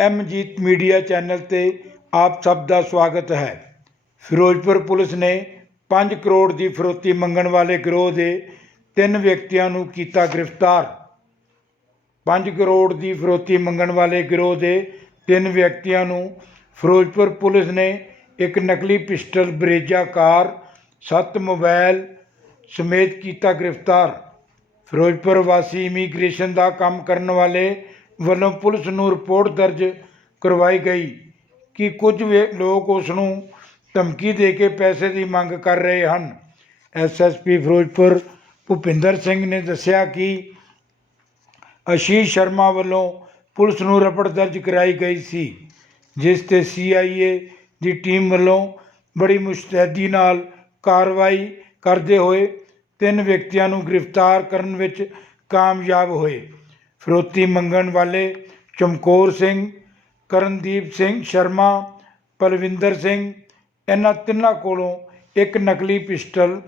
ਐਮਜੀਤ media channel ਤੇ ਆਪ ਸਭ ਦਾ ਸਵਾਗਤ ਹੈ। ਫਿਰੋਜ਼ਪੁਰ ਪੁਲਿਸ ਨੇ 5 ਕਰੋੜ ਦੀ ਫਰੋਤੀ ਮੰਗਣ ਵਾਲੇ ਗਿਰੋਹ ਦੇ ਤਿੰਨ ਵਿਅਕਤੀਆਂ ਨੂੰ ਕੀਤਾ ਗ੍ਰਿਫਤਾਰ। 5 ਕਰੋੜ ਦੀ ਫਰੋਤੀ ਮੰਗਣ ਵਾਲੇ ਗਿਰੋਹ ਦੇ ਤਿੰਨ ਵਿਅਕਤੀਆਂ ਨੂੰ ਫਿਰੋਜ਼ਪੁਰ ਪੁਲਿਸ ਨੇ ਇੱਕ ਨਕਲੀ ਪਿਸਟਲ, ਬਰੇਜਾ ਕਾਰ, ਸੱਤ ਮੋਬਾਈਲ ਸਮੇਤ ਕੀਤਾ ਗ੍ਰਿਫਤਾਰ। ਫਿਰੋਜ਼ਪੁਰ ਵਾਸੀ ਇਮੀਗ੍ਰੇਸ਼ਨ ਦਾ ਕੰਮ ਕਰਨ ਵਾਲੇ ਵੱਲੋਂ ਪੁਲਿਸ ਨੂੰ ਰਿਪੋਰਟ ਦਰਜ ਕਰਵਾਈ ਗਈ ਕਿ ਕੁਝ ਵੇ- ਲੋਕ ਉਸ ਨੂੰ ਧਮਕੀ ਦੇ ਕੇ ਪੈਸੇ ਦੀ ਮੰਗ ਕਰ ਰਹੇ ਹਨ। ਐਸਐਸਪੀ ਫਿਰੋਜ਼ਪੁਰ ਭੁਪਿੰਦਰ ਸਿੰਘ ਨੇ ਦੱਸਿਆ ਕਿ ਆਸ਼ੀਸ਼ ਸ਼ਰਮਾ ਵੱਲੋਂ ਪੁਲਿਸ ਨੂੰ ਰਪਟ ਦਰਜ ਕਰਾਈ ਗਈ ਸੀ, ਜਿਸ ਤੇ ਸੀਆਈਏ ਦੀ ਟੀਮ ਵੱਲੋਂ ਬੜੀ ਮੁਸਤੈਦੀ ਨਾਲ ਕਾਰਵਾਈ ਕਰਦੇ ਹੋਏ ਤਿੰਨ ਵਿਅਕਤੀਆਂ ਨੂੰ ਗ੍ਰਿਫਤਾਰ ਕਰਨ ਵਿੱਚ ਕਾਮਯਾਬ ਹੋਏ। ਫਰੋਤੀ ਮੰਗਣ ਵਾਲੇ ਚਮਕੌਰ ਸਿੰਘ, ਕਰਨਦੀਪ ਸਿੰਘ ਸ਼ਰਮਾ, ਪਲਵਿੰਦਰ ਸਿੰਘ, ਇਹਨਾਂ ਤਿੰਨਾਂ ਕੋਲੋਂ ਇੱਕ ਨਕਲੀ ਪਿਸਟਲ,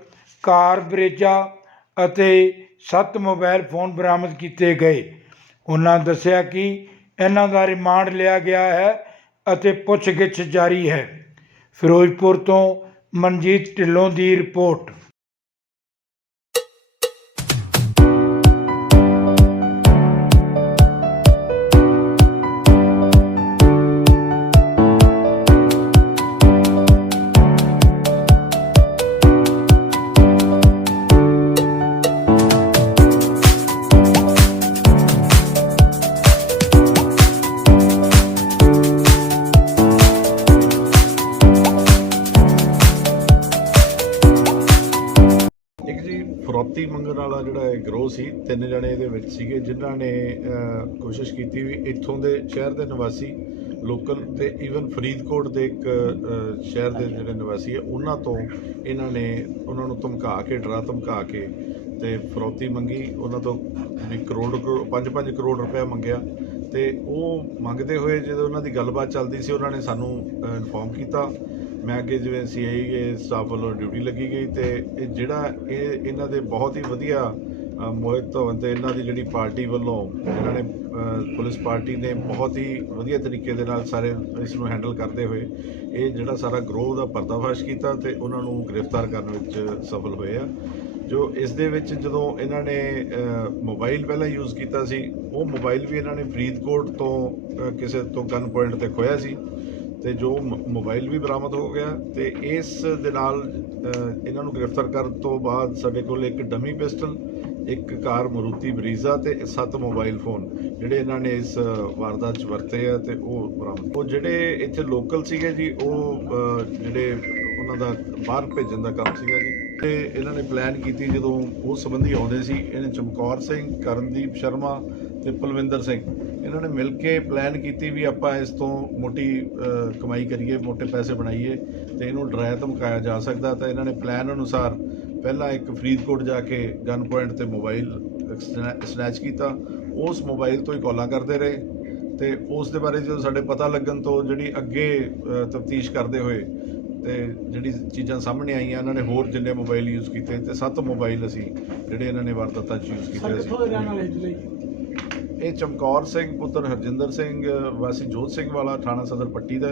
ਕਾਰ ਬਰੇਜਾ ਅਤੇ ਸੱਤ ਮੋਬਾਈਲ ਫੋਨ ਬਰਾਮਦ ਕੀਤੇ ਗਏ। ਉਹਨਾਂ ਦੱਸਿਆ ਕਿ ਇਹਨਾਂ ਦਾ ਰਿਮਾਂਡ ਲਿਆ ਗਿਆ ਹੈ ਅਤੇ ਪੁੱਛਗਿੱਛ ਜਾਰੀ ਹੈ। ਫਿਰੋਜ਼ਪੁਰ ਤੋਂ ਮਨਜੀਤ ਢਿੱਲੋਂ ਦੀ ਰਿਪੋਰਟ। ਜੀ ਫਰੋਤੀ ਮੰਗਣ ਵਾਲਾ ਜਿਹੜਾ ਇਹ ਗਰੋਹ ਸੀ, ਤਿੰਨ ਜਣੇ ਇਹਦੇ ਵਿੱਚ ਸੀਗੇ, ਜਿਨ੍ਹਾਂ ਨੇ ਕੋਸ਼ਿਸ਼ ਕੀਤੀ ਵੀ ਇੱਥੋਂ ਦੇ ਸ਼ਹਿਰ ਦੇ ਨਿਵਾਸੀ ਲੋਕਲ ਤੇ ਈਵਨ ਫਰੀਦਕੋਟ ਦੇ ਇੱਕ ਸ਼ਹਿਰ ਦੇ ਜਿਹੜੇ ਨਿਵਾਸੀ ਆ, ਉਹਨਾਂ ਤੋਂ ਇਹਨਾਂ ਨੇ ਉਹਨਾਂ ਨੂੰ ਧਮਕਾ ਕੇ, ਡਰਾ ਧਮਕਾ ਕੇ ਤੇ ਫਰੋਤੀ ਮੰਗੀ, ਉਹਨਾਂ ਤੋਂ ਵੀ ਕਰੋੜ 5-5 ਕਰੋੜ ਰੁਪਏ ਮੰਗਿਆ ਤੇ ਉਹ ਮੰਗਦੇ ਹੋਏ ਜਦੋਂ ਉਹਨਾਂ ਦੀ ਗੱਲਬਾਤ ਚੱਲਦੀ ਸੀ, ਉਹਨਾਂ ਨੇ ਸਾਨੂੰ ਇਨਫੋਰਮ ਕੀਤਾ ਮੈਂ ਅੱਗੇ ਜਿਵੇਂ ਸੀਆਈਏ ਸਟਾਫ ਵੱਲੋਂ ਡਿਊਟੀ ਲੱਗੀ ਗਈ ਤੇ ਇਹ ਜਿਹੜਾ ਇਹ ਇਹਨਾਂ ਦੇ ਬਹੁਤ ਹੀ ਵਧੀਆ ਮੋਹਿਤ ਧਵਨ ਤੇ ਇਹਨਾਂ ਦੀ ਜਿਹੜੀ ਪਾਰਟੀ ਵੱਲੋਂ ਇਹਨਾਂ ਨੇ ਪੁਲਿਸ ਪਾਰਟੀ ਨੇ ਬਹੁਤ ਹੀ ਵਧੀਆ ਤਰੀਕੇ ਦੇ ਨਾਲ ਸਾਰੇ ਇਸ ਨੂੰ ਹੈਂਡਲ ਕਰਦੇ ਹੋਏ ਇਹ ਜਿਹੜਾ ਸਾਰਾ ਗਰੋਹ ਦਾ ਪਰਦਾਫਾਸ਼ ਕੀਤਾ ਤੇ ਉਹਨਾਂ ਨੂੰ ਗ੍ਰਿਫਤਾਰ ਕਰਨ ਵਿੱਚ ਸਫਲ ਹੋਏ ਆ। ਜੋ ਇਸ ਦੇ ਵਿੱਚ ਜਦੋਂ ਇਹਨਾਂ ਨੇ ਮੋਬਾਈਲ ਪਹਿਲਾਂ ਯੂਜ਼ ਕੀਤਾ ਸੀ, ਉਹ ਮੋਬਾਈਲ ਵੀ ਇਹਨਾਂ ਨੇ ਫਰੀਦਕੋਟ ਤੋਂ ਕਿਸੇ ਤੋਂ ਗਨ ਪੁਆਇੰਟ ਤੇ ਖੋਇਆ ਸੀ। ਤੇ ਜੋ ਮ- ਮੋਬਾਈਲ ਵੀ ਬਰਾਮਦ ਹੋ ਗਿਆ ਤੇ ਇਸ ਦੇ ਨਾਲ ਇਹਨਾਂ ਨੂੰ ਗ੍ਰਿਫਤਾਰ ਕਰਨ ਤੋਂ ਬਾਅਦ ਸਾਡੇ ਕੋਲ ਇੱਕ ਡਮੀ ਪਿਸਟਲ, ਇੱਕ ਕਾਰ ਮਰੂਤੀ ਬਰੀਜ਼ਾ ਤੇ ਸੱਤ ਮੋਬਾਈਲ ਫੋਨ, ਜਿਹੜੇ ਇਹਨਾਂ ਨੇ ਇਸ ਵਾਰਦਾਤ 'ਚ ਵਰਤੇ ਆ ਤੇ ਉਹ ਬਰਾਮਦ ਉਹ ਜਿਹੜੇ ਇੱਥੇ ਲੋਕਲ ਸੀਗੇ ਜੀ, ਉਹ ਜਿਹੜੇ ਉਹਨਾਂ ਦਾ ਬਾਹਰ ਭੇਜਣ ਦਾ ਕੰਮ ਸੀਗਾ ਜੀ, ਤੇ ਇਹਨਾਂ ਨੇ ਪਲਾਨ ਕੀਤੀ ਜਦੋਂ ਉਸ ਸੰਬੰਧੀ ਆਉਂਦੇ ਸੀ, ਇਹਨੇ ਚਮਕੌਰ ਸਿੰਘ, ਕਰਨਦੀਪ ਸ਼ਰਮਾ ਤੇ ਪਲਵਿੰਦਰ ਸਿੰਘ। ਇਹਨਾਂ ਨੇ ਮਿਲ ਕੇ ਪਲਾਨ ਕੀਤੀ ਵੀ ਆਪਾਂ ਇਸ ਤੋਂ ਮੋਟੀ ਕਮਾਈ ਕਰੀਏ ਮੋਟੇ ਪੈਸੇ ਬਣਾਈਏ ਤੇ ਇਹਨੂੰ ਡਰਾਇਆ ਧਮਕਾਇਆ ਜਾ ਸਕਦਾ ਤਾਂ ਇਹਨਾਂ ਨੇ ਪਲਾਨ ਅਨੁਸਾਰ ਪਹਿਲਾਂ ਇੱਕ ਫਰੀਦਕੋਟ ਜਾ ਕੇ ਗਨ ਪੁਆਇੰਟ ਤੇ ਮੋਬਾਈਲ ਸਨੈਚ ਕੀਤਾ। ਉਸ ਮੋਬਾਈਲ ਤੋਂ ਹੀ ਕਾਲਾਂ ਕਰਦੇ ਰਹੇ ਤੇ ਉਸ ਦੇ ਬਾਰੇ ਜਦੋਂ ਸਾਡੇ ਪਤਾ ਲੱਗਣ ਤੋਂ ਜਿਹੜੀ ਅੱਗੇ ਤਫਤੀਸ਼ ਕਰਦੇ ਹੋਏ ਤੇ ਜਿਹੜੀ ਚੀਜ਼ਾਂ ਸਾਹਮਣੇ ਆਈਆਂ ਇਹਨਾਂ ਨੇ ਹੋਰ ਜਿੰਨੇ ਮੋਬਾਈਲ ਯੂਜ਼ ਕੀਤੇ ਤੇ ਸੱਤ ਮੋਬਾਈਲ ਅਸੀਂ ਜਿਹੜੇ ਇਹਨਾਂ ਨੇ ਵਾਰਦਾਤਾਂ 'ਚ ਯੂਜ਼ ਕੀਤੇ ਸੀ ਕਿੱਥੋਂ ਦੇ ਰਹਿਣ ਵਾਲੇ ਜੀ ਇਹ ਚਮਕੌਰ ਸਿੰਘ, ਪੁੱਤਰ ਹਰਜਿੰਦਰ ਸਿੰਘ, ਵਾਸੀ ਜੋਤ ਸਿੰਘ ਵਾਲਾ, ਥਾਣਾ ਸਦਰ ਪੱਟੀ ਦਾ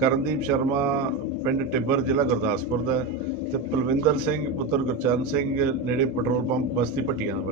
ਕਰਨਦੀਪ ਸ਼ਰਮਾ, ਪਿੰਡ ਟਿੱਬਰ, ਜ਼ਿਲ੍ਹਾ ਗੁਰਦਾਸਪੁਰ ਦਾ ਹੈ। ਤੇ ਪਲਵਿੰਦਰ ਸਿੰਘ, ਪੁੱਤਰ ਗੁਰਚਰਨ ਸਿੰਘ, ਨੇੜੇ ਪੈਟਰੋਲ ਪੰਪ, ਬਸਤੀ ਪੱਟੀਆਂ ਦਾ